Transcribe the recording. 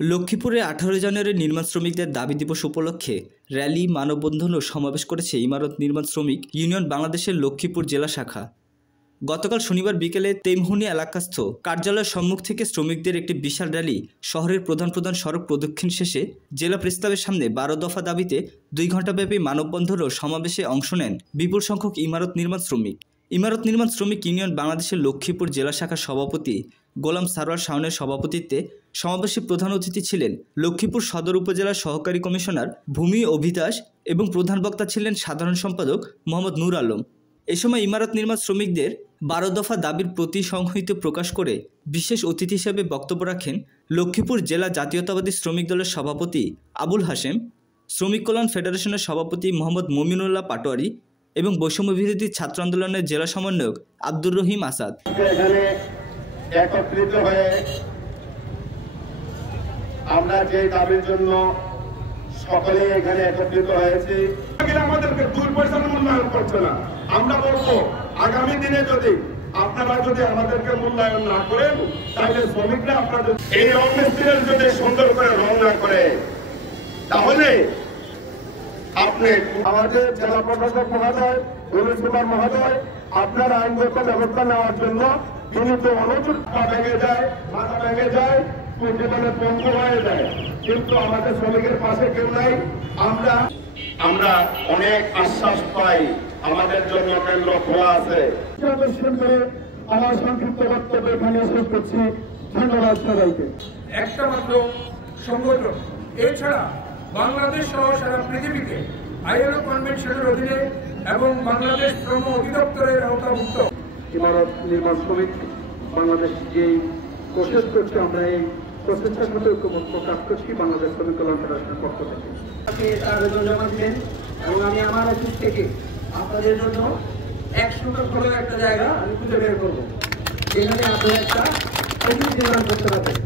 লক্ষ্মীপুরে 18 জানুয়ারি নির্মাণ শ্রমিকদের দাবি দিবস উপলক্ষে র্যালি, মানববন্ধন ও সমাবেশ করেছে ইমারত নির্মাণ শ্রমিক ইউনিয়ন বাংলাদেশের লক্ষ্মীপুর জেলা শাখা। গতকাল শনিবার বিকেলে তেমহুনি এলাকাস্থ কার্যালয়ের সম্মুখ থেকে শ্রমিকদের একটি বিশাল র্যালি শহরের প্রধান সড়ক প্রদক্ষিণ শেষে জেলা প্রেস ক্লাবের সামনে 12 দফা দাবিতে 2 ঘণ্টাব্যাপী মানববন্ধন ও সমাবেশে অংশ নেন বিপুল সংখ্যক ইমারত নির্মাণ শ্রমিক। ইমারত নির্মাণ শ্রমিক ইউনিয়ন বাংলাদেশের লক্ষ্মীপুর জেলা শাখার সভাপতি গোলাম সারোয়ার শাওনের সভাপতিত্বে সমাবেশে প্রধান অতিথি ছিলেন লক্ষ্মীপুর সদর উপজেলার সহকারী কমিশনার ভূমি অভিদাস এবং প্রধান বক্তা ছিলেন সাধারণ সম্পাদক মোহাম্মদ নূর আলম। এ সময় ইমারত নির্মাণ শ্রমিকদের 12 দফা দাবির প্রতি সংহিত প্রকাশ করে বিশেষ অতিথি হিসেবে বক্তব্য রাখেন লক্ষ্মীপুর জেলা জাতীয়তাবাদী শ্রমিক দলের সভাপতি আবুল হাশেম, শ্রমিক কল্যাণ ফেডারেশনের সভাপতি মোহাম্মদ মমিনুল্লাহ পাটোয়ারি এবং বৈষম্যবিরোধী ছাত্র আন্দোলনের জেলা সমন্বয়ক আব্দুর রহিম আসাদ। এখানে একত্রিত হয়ে আমরা যে দাবির জন্য সকলেই এখানে একত্রিত হয়েছি, আমাদেরকে 2% মূল্যায়ন করছে না। আমরা বলবো আগামী দিনে আপনারা যদি আমাদেরকে মূল্যায়ন না করেন, তাহলে শ্রমিকরা আপনাদের এই রং মিস্ত্রির যদি সুন্দর করে রং না করে, তাহলে আপনি আমাদের জেলা প্রশাসক মহোদয়, পুলিশ সুপার মহোদয়, আপনার আইনগত ব্যবস্থা নেওয়ার জন্য বিনীত অনুরোধ। ভেঙে যায়, মাথা ভেঙে যায়, জীবনে পঙ্গু হয়ে যায়, কিন্তু আমাদের শ্রমিকের পাশে কেউ নাই। আমরা অনেক আশ্বাস পাই, আমাদের জন্য কেন্দ্র খোলা আছে। আমার সংক্ষিপ্ত বক্তব্য এখানে শেষ করছি। ধন্যবাদ সবাইকে। একটা মাত্র সংগঠন, এছাড়া বাংলাদেশ সহ সারা পৃথিবীতে আইএলও কনভেনশনের অধীনে এবং বাংলাদেশ শ্রম অধিদপ্তরের আওতাভুক্ত ইমারত নির্মাণ শ্রমিক বাংলাদেশ যেই প্রসেস করছে, আমরা এই প্রসেসটার সাথে ঐক্যমত প্রকাশ করছি বাংলাদেশ শ্রমিক কল্যাণ ফেডারেশনের পক্ষ থেকে। আপনি আবেদন জমা দিবেন এবং আমি আমার অফিস থেকে আপনাদের জন্য 100 ভালো একটা জায়গা আমি খুঁজে বের করবো, যেখানে আপনারা একটা অফিস নির্মাণ করতে পারবেন।